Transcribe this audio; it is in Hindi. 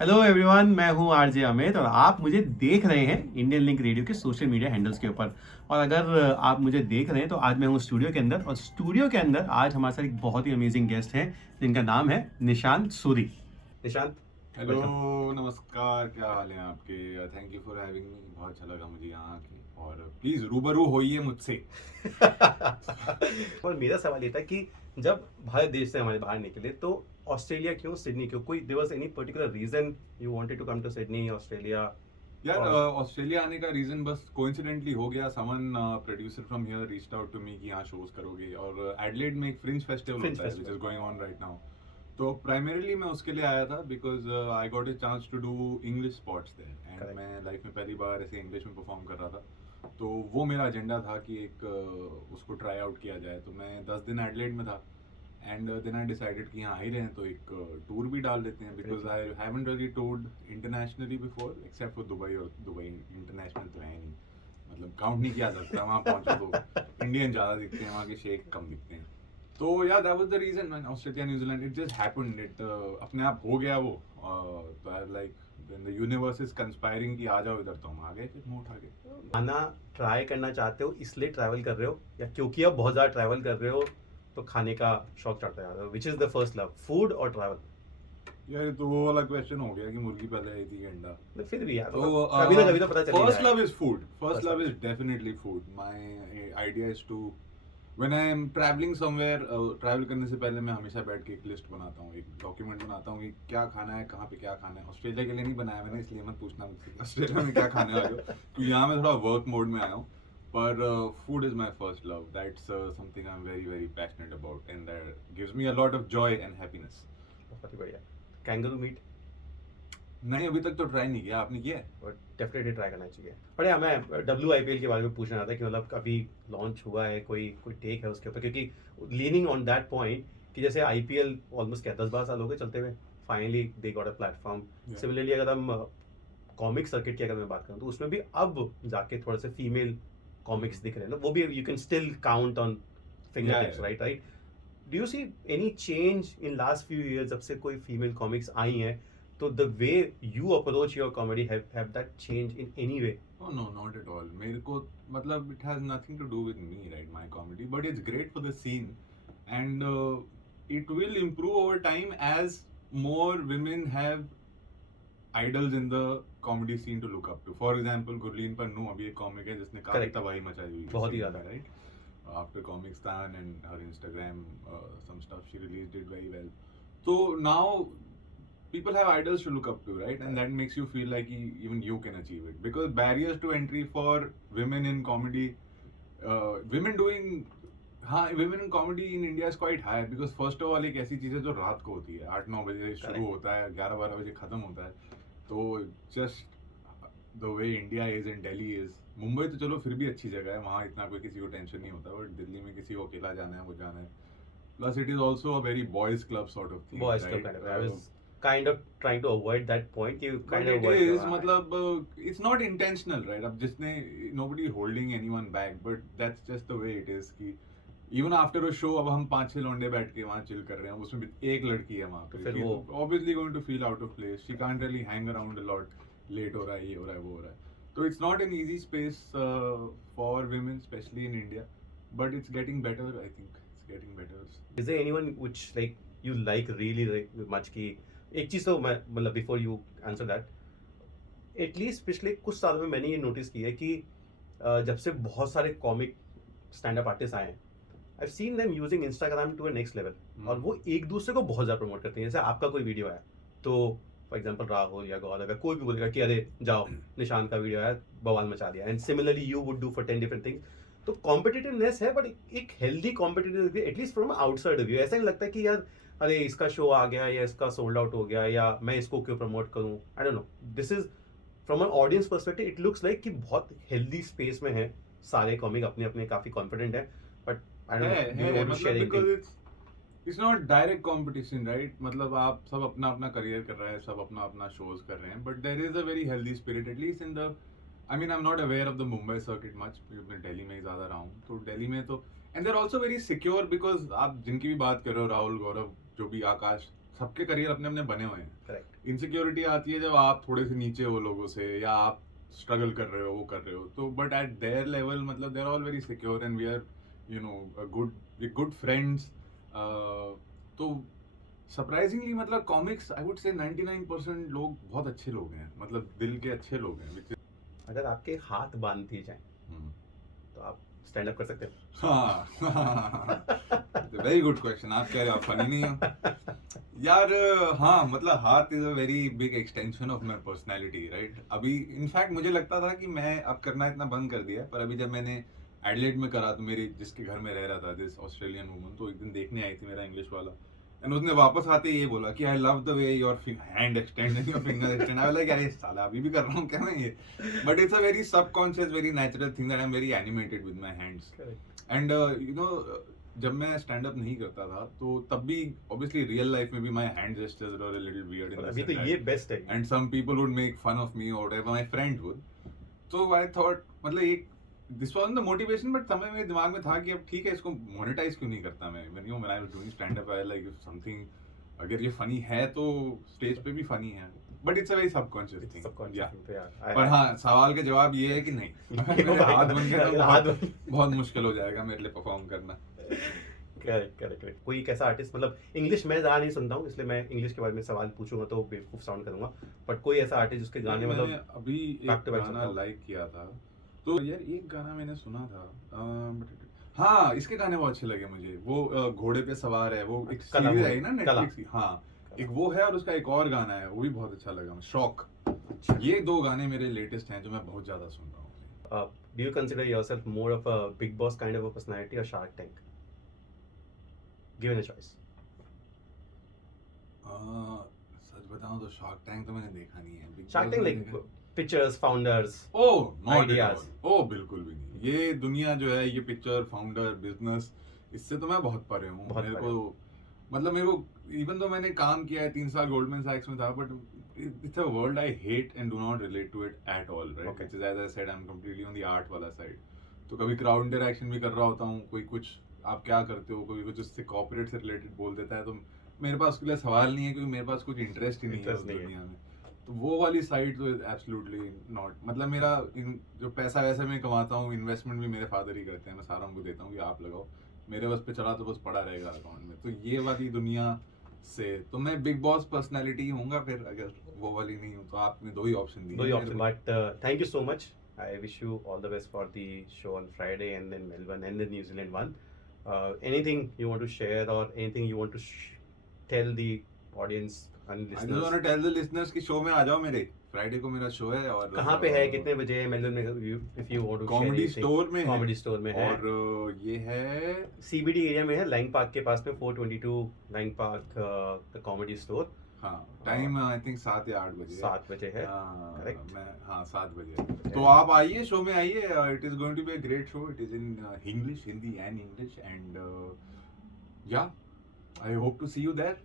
हेलो एवरीवन, मैं हूं आरजे अमित और आप मुझे देख रहे हैं इंडियन लिंक रेडियो के सोशल मीडिया हैंडल्स के ऊपर। और अगर आप मुझे देख रहे हैं तो आज मैं हूं स्टूडियो के अंदर, और स्टूडियो के अंदर आज हमारे साथ एक बहुत ही अमेजिंग गेस्ट हैं जिनका नाम है निशांत सूरी। Nishant, hello, welcome. नमस्कार। क्या हाल है आपके? Thank you for having me. बहुत अच्छा लगा मुझे यहाँ आके। और प्लीज रूबरू होइए मुझसे। और मेरा सवाल ये था कि जब भारत देश से हमारे बाहर निकले तो ऑस्ट्रेलिया क्यों, सिडनी क्यों? कोई there was any particular reason you wanted to come to Sydney, Australia? यार, और ऑस्ट्रेलिया आने का रीजन बस कोइंसिडेंटली हो गया। Someone producer from here reached out to me कि यहाँ शोज करोगे। और एडलेड में एक फ्रिंज फेस्टिवल फ्रिंज होता है which is festival. Going on right now. तो प्राइमरीली मैं उसके लिए आया था because I got a chance to do English spots there. And correct. मैं लाइफ में पहली बार ऐसे इंग्लिश में परफॉर्म कर रहा था। तो वो मेरा एजेंडा था कि एक उसको ट्राई आउट किया जाए। तो मैं 10 दिन एडलेड में था। एंड देन आई डिसाइडेड कि यहाँ आ ही रहे हैं तो एक टूर भी डाल लेते हैं because I haven't really toured internationally before except for Dubai. और दुबई इंटरनेशनल तो है नहीं, मतलब काउंट नहीं किया सकता। वहाँ पहुँचो तो इंडियन ज़्यादा दिखते हैं, वहाँ के शेख कम दिखते हैं। तो yeah that was the reason when Australia New Zealand it just happened. It अपने आप हो गया वो। तो I like when the universe is conspiring कि आ जाओ इधर, तो हम आ गए। फिर मुंह उठा के। खाना ट्राई करना चाहते हो इसलिए ट्रैवल कर रहे हो, या क्योंकि आप बहुत ज़्यादा ट्रैवल कर रहे हो तो खाने का शौक चढ़ता जा रहा है? Which is the first love, food और ट्रैवल? यार, ये तो वो वाला क्वेश्चन हो गया कि मुर्गी पहले आई थी कि अंडा। फिर भी यार, तो मतलब कभी ना कभी तो पता चल ही फर्स्ट जाए। Love is food. First first love love. Is definitely food. My idea is to when I am travelling somewhere, travel करने से पहले मैं हमेशा बैठ के एक लिस्ट बनाता हूँ, एक डॉक्यूमेंट बनाता हूँ कि क्या खाना है, कहाँ पे क्या खाना है। ऑस्ट्रेलिया के लिए नहीं बनाया मैंने, इसलिए मत पूछना मुझसे ऑस्ट्रेलिया में क्या खाने वाले हो, क्योंकि यहाँ मैं थोड़ा वर्क मोड में आया हूँ। पर food is my first love. That's something I am very very passionate about and that gives me a lot of joy and happiness. बहुत ही बढ़िया। Kangaroo meat? नहीं, अभी तक तो ट्राई नहीं किया। आपने किया है? और डेफिनेटली ट्राई करना चाहिए। पर यार, मैं WIPL के बारे में पूछना चाहता था कि मतलब कभी लॉन्च हुआ है, कोई कोई टेक है उसके ऊपर? क्योंकि लीनिंग ऑन दैट पॉइंट कि जैसे IPL ऑलमोस्ट क्या 10-12 साल हो गए चलते हुए, finally they got a platform. Yeah. Similarly अगर हम कॉमिक सर्किट की अगर मैं बात करूँ तो उसमें भी अब जाके थोड़े से फीमेल कॉमिक्स दिख रहे हैं ना, वो भी you can still count on finger tips, Yeah. Right right? Do you see any change in last few years जब से कोई फीमेल कॉमिक्स आई हैं? तो the way you approach your comedy have that change in any way? Oh no, not at all. मेरे को मतलब it has nothing to do with me, right? My comedy, but it's great for the scene, and it will improve over time as more women have idols in the comedy scene to look up to. For example, Gurleen Pannu अभी एक comic है जिसने काफी Correct. तबाही मचाई हुई है बहुत ही scene ज़्यादा। में, right? After Comic Stan and her Instagram, some stuff she released it very well. So now people have idols to look up to, right? And that makes you feel like even you can achieve it, because barriers to entry for women in comedy, women doing, हाँ, women in comedy in India is quite high because first of all एक ऐसी चीज़ है जो रात को होती है, 8-9 बजे शुरू होता है, 11-12 बजे खत्म होता है। तो just the way India is and Delhi is, Mumbai तो चलो फिर भी अच्छी जगह है, वहाँ इतना कोई किसी को टेंशन नहीं होता, बट दिल्ली में किसी को अकेला जाना है, वो जाना है। Plus it is also a very boys club sort of thing, Boys right? Club kind of. I was kind of trying to avoid that point. You But kind of it avoid is, मतलब it's not intentional, right? अब जिसने nobody holding anyone back, but that's just the way it is कि even after a show अब हम 5-6 लौंडे बैठ के वहाँ chill कर रहे हैं, उसमें भी एक लड़की है वहाँ पे, फिर she's वो obviously going to feel out of place. She can't really hang around a lot. Late हो रहा है, ये हो रहा है, वो हो रहा है. So it's not an easy space for women, especially in India, but it's getting better. I think it's getting better. is there anyone which like you like really much की? एक चीज़ तो मैं मतलब before you answer that, at least पिछले कुछ सालों में मैंने ये नोटिस की है कि जब से बहुत सारे कॉमिक स्टैंड अप आर्टिस्ट आए हैं, I seen them using Instagram to a next level. और वो एक दूसरे को बहुत ज़्यादा प्रमोट करते हैं। जैसे आपका कोई वीडियो है तो फॉर एग्जाम्पल राहुल या गौरव या कोई भी बोलेगा कि अरे जाओ, निशांत का वीडियो है, बवाल मचा दिया। And similarly you would do for 10 different things. तो कॉम्पिटिटिवनेस है, बट एक healthy competitive at least from outside view. ऐसा नहीं लगता कि यार अरे इसका शो आ गया या इसका सोल्ड आउट हो गया या मैं इसको क्यों प्रमोट करूं? आई don't no, this is from an audience perspective it looks like कि बहुत हेल्दी स्पेस में है, सारे कॉमिक अपने अपने काफी कॉन्फिडेंट है। But I don't know, do you want to share मतलब anything? because it's not direct competition, right? मतलब आप सब अपना अपना करियर कर रहे हैं, सब अपना अपना शोज कर रहे हैं, but there is a very healthy spirit, at least in the, I mean, I'm not aware of the Mumbai circuit much, मैं दिल्ली में ही ज़्यादा रहा हूँ, तो दिल्ली में तो, and they're also very secure because आप जिनकी भी बात कर रहे हो, राहुल, गौरव, जो भी, आकाश, सबके करियर अपने अपने बने हुए हैं. करेक्ट. इनसिक्योरिटी आती है जब आप थोड़े से नीचे हो लोगों से, या आप स्ट्रगल कर रहे हो, वो कर रहे हो, तो बट एट देयर लेवल मतलब they are all very secure and we are you know good friends. तो सरप्राइजिंगली मतलब कॉमिक्स आई वुड से 99% लोग बहुत अच्छे लोग हैं, मतलब दिल के अच्छे लोग हैं. अगर आपके हाथ बांध दिए जाएं तो आप स्टैंड अप कर सकते हैं? हाँ, वेरी गुड क्वेश्चन. आप कह रहे हो आप फनी नहीं हो यार. हाँ मतलब हाथ is a very big extension of my personality, right. अभी इनफैक्ट मुझे लगता था कि मैं अब करना इतना बंद कर दिया, पर अभी जब मैंने एडिलेड में करा तो मेरी जिसके घर में रह रहा था दिस ऑस्ट्रेलियन वुमन, तो एक दिन देखने आई थी मेरा इंग्लिश वाला, एंड उसने वापस आते ही ये बोला कि I love the way your hand extend and your finger extend. I was like अरे साला अभी भी कर रहा हूँ क्या मैं ये. But it's a very subconscious very natural thing that I am very animated with my hands. And you know जब मैं स्टैंड अप नहीं करता था तो तब भी ऑब्वियसली रियल लाइफ में भी my hand gestures were a little weird in अभी तो ये बेस्ट है. And some people would make fun of me और व्हाटएवर माय फ्रेंड्स वुड. तो आई थॉट मतलब एक this was the motivation, but समय मेरे दिमाग में था कि अब ठीक है इसको मोनेटाइज क्यों नहीं करता मैं. When I was doing stand up I like if something अगर ये फनी है तो स्टेज पे भी फनी है, but it's a very subconscious thing. या पर हाँ सवाल का जवाब ये है कि नहीं मेरे हाथ बन गए तो बहुत मुश्किल हो जाएगा मेरे लिए परफॉर्म करना. करेक्ट. कोई एक ऐसा आर्टिस्ट, मतलब इंग्लिश मैं ज़्यादा नहीं सुनता हूँ इसलिए मैं इंग्लिश के बारे में सवाल पूछूंगा तो बेवकूफ साउंड करूंगा, बट कोई ऐसा आर्टिस्ट जिसके गाने मतलब अभी एक गाना लाइक किया था तो यार एक गाना मैंने सुना था. हाँ इसके गाने बहुत अच्छे लगे मुझे. वो घोड़े पे सवार है, वो एक सीरीज है ना नेटफ्लिक्स की. हाँ एक वो है और उसका एक और गाना है वो भी बहुत अच्छा लगा, शॉक. ये दो गाने मेरे लेटेस्ट हैं जो मैं बहुत ज्यादा सुन रहा हूँ. Do you consider yourself more of a big boss kind of a personality or Shark Tank? Given a choice. सच बताऊं तो शार्क टैंक तो मैंने देखा नहीं है. Shark Tank like pictures, founders. Oh, not ideas. at all. Oh, बिल्कुल भी नहीं. ये दुनिया जो है ये पिक्चर फाउंडर बिजनेस इससे तो मैं बहुत परे हूँ. मेरे को इवन तो मैंने काम किया है 3 साल गोल्डमैन सैक्स में था, but it's a world I hate and do not relate to it at all, right? Okay. Which is, as I said, I'm completely on the art वाला side. तो कभी क्राउड इंटरैक्शन भी कर रहा होता हूँ, कोई कुछ आप क्या करते हो, कोई कुछ उससे कॉर्पोरेट से रिलेटेड बोल देता है तो मेरे पास उसके लिए सवाल नहीं है क्योंकि मेरे पास कुछ इंटरेस्ट ही नहीं है उस दुनिया में. तो वो वाली साइड तो एब्सोल्युटली नॉट. मतलब मेरा जो पैसा वैसे मैं कमाता हूँ इन्वेस्टमेंट भी मेरे फादर ही करते हैं, मैं सारा उनको देता हूँ कि आप लगाओ, मेरे बस पे चला तो बस पड़ा रहेगा अकाउंट में. तो ये वाली दुनिया से तो मैं बिग बॉस पर्सनालिटी होऊंगा फिर, अगर वो वाली नहीं हूँ तो आपने दो ही ऑप्शन दिए. But thank you so much. I wish you all the best for the show on Friday and then Melbourne and the New Zealand one. Anything you want to share or anything you want to tell the audience and listeners? I just want to tell the listeners कि शो में आ जाओ मेरे. फ्राइडे को मेरा शो है. और कहाँ पे है, कितने बजे है मेलबर्न में, if you want to comedy store में. कॉमेडी स्टोर में है और ये है CBD एरिया में है, लाइन पार्क के पास में 422 लाइन पार्क कॉमेडी स्टोर. हाँ टाइम आई थिंक 7 या 8 बजे. 7 बजे है. करेक्ट. हाँ 7 बजे. तो आप आइए शो में आइए. It is going to be a great show. It is in English, Hindi and English, and yeah I hope to see you there.